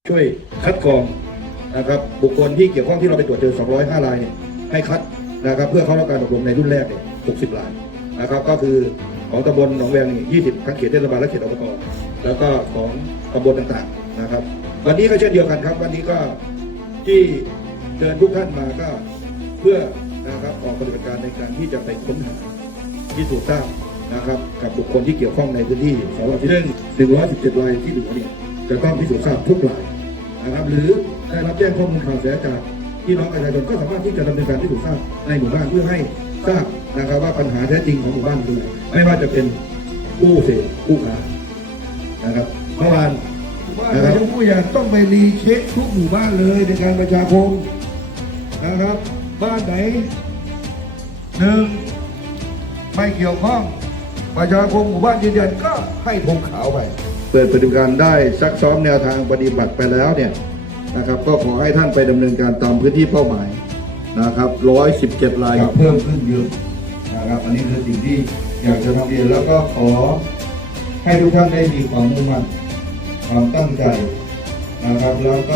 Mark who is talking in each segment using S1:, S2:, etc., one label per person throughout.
S1: ช่วยคัดกรองนะครับบุคคลที่เกี่ยวข้องที่เราไปตรวจเจอ205 รายให้คัดนะครับเพื่อเข้ารับการอบรมในรุ่นแรกเนี่ย60 รายนะครับก็คือของตำบลหนองแวง20ทั้งเขตเทศบาลและเขตอบตแล้วก็ของตำบลต่างๆนะครับวันนี้ก็เช่นเดียวกันครับวันนี้ก็ที่เชิญทุกท่านมาก็เพื่อนะครับออกปฏิบัติการในการที่จะไปค้นหาพิสูจน์ทราบนะครับกับบุคคลที่เกี่ยวข้องในพื้นที่สวเรื่อง117 รายที่เหลือเนี่ยจะต้องพิสูจน์ทราบทุกรายนะครับหรือได้รับแจ้งข้อมูลข่าวสารจากพี่น้องประชาชนก็สามารถที่จะดำเนินการพิสูจน์ทราบในหมู่บ้านเพื่อให้ทราบนะครับว่าปัญหาแท้จริงของหมู่บ้านคืออะไรไม่ว่าจะเป็นผู้เสพผู้ค้านะครับเมื่อวานนะครับผู้ใหญ่ต้องไปรีเช็คทุกหมู่บ้านเลยในการประชาคมนะครับบ้านไหนหนึ่งไม่เกี่ยวข้องประชาคมหมู่บ้านยืนยันก็ให้ธงขาวไปเปิดปฏิบัติการได้ซักซ้อมแนวทางปฏิบัติไปแล้วเนี่ยนะครับก็ขอให้ท่านไปดำเนินการตามพื้นที่เป้าหมายนะครับ117 รายเพิ่มขึ้นเยอะนะครับอันนี้คือสิ่งที่อยากจะนำเรียนแล้วก็ขอให้ทุกท่านได้มีความมุ่งมั่นความตั้งใจนะครับแล้วก็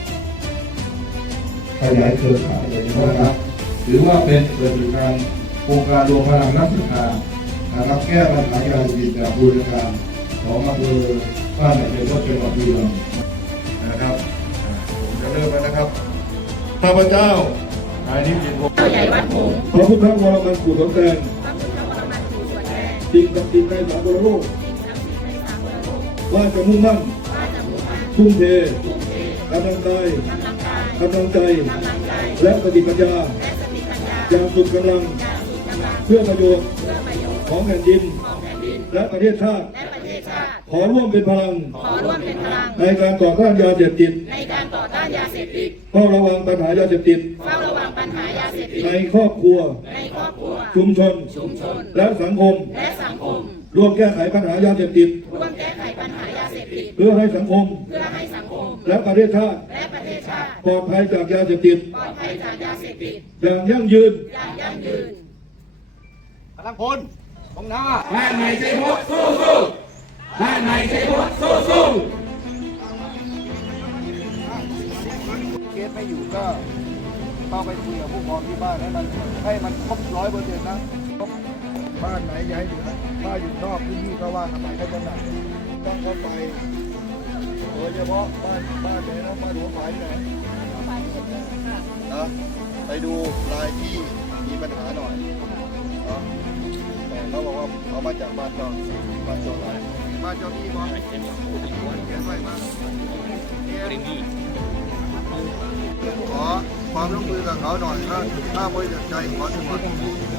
S1: ขยายเครือข่ายเลยนะครับถือว่าเป็นปฏิบัติการโครงการรวมพลังนักศึกษานะครับแก้ปัญหายาเสพติดจากบูรณาการของอำเภอบ้านไหนเป็นต้นจังหวัดบุรีรัมย์นะครับผมจะเริ่มแล้วนะครับข้าพเจ้านายนิติพงศ์ใหญ่วัดหงส์พระพุทธวรมันกุศลแดงสิ่งศักดิ์สิทธิ์ในสากลโลกว่าจะมุ่งมั่นทุ่มเทกำลังกายกำลังใจและสติปัญญาอย่างสุดกำลังเพื่อประโยชน์ของแผ่นดินและประเทศชาติขอร่วมเป็นพลังในการต่อต้านยาเสพติดเฝ้าระวังปัญหายาเสพติดในครอบครัวชุมชนและสังคมร่วมแก้ไขปัญหายาเสพติดเพื่อให้สังคมและประเทศชาติปลอดภัยจากยาเสพติดอย่างยั่งยืน
S2: พลังพลมองหน้าบ้านไหนใจพดสู้สู้บ้านไหนใจพดสู้สู้เคสไม่อยู่ก็เข้าไปคุยกับผู้ปกครองที่บ้านให้มันครบ100%นะบ้านไหนย้ายเหลือถ้าอยู่นอกพื้นที่ก็ว่าทำไมก็จะหนักต้องเข้าไปโดยเฉพาะบ้านไหนนะบ้านหัวฝายไหนนะไปดูรายที่มีปัญหาหน่อยแต่เขาบอกว่าเขามาจากบ้านจองอะไรบ้านจองนี่มั้งเขียนไว้มั้งขอความร่วมมือกับเขาหน่อยถ้าบริสุทธิ์ใจขอถึงคน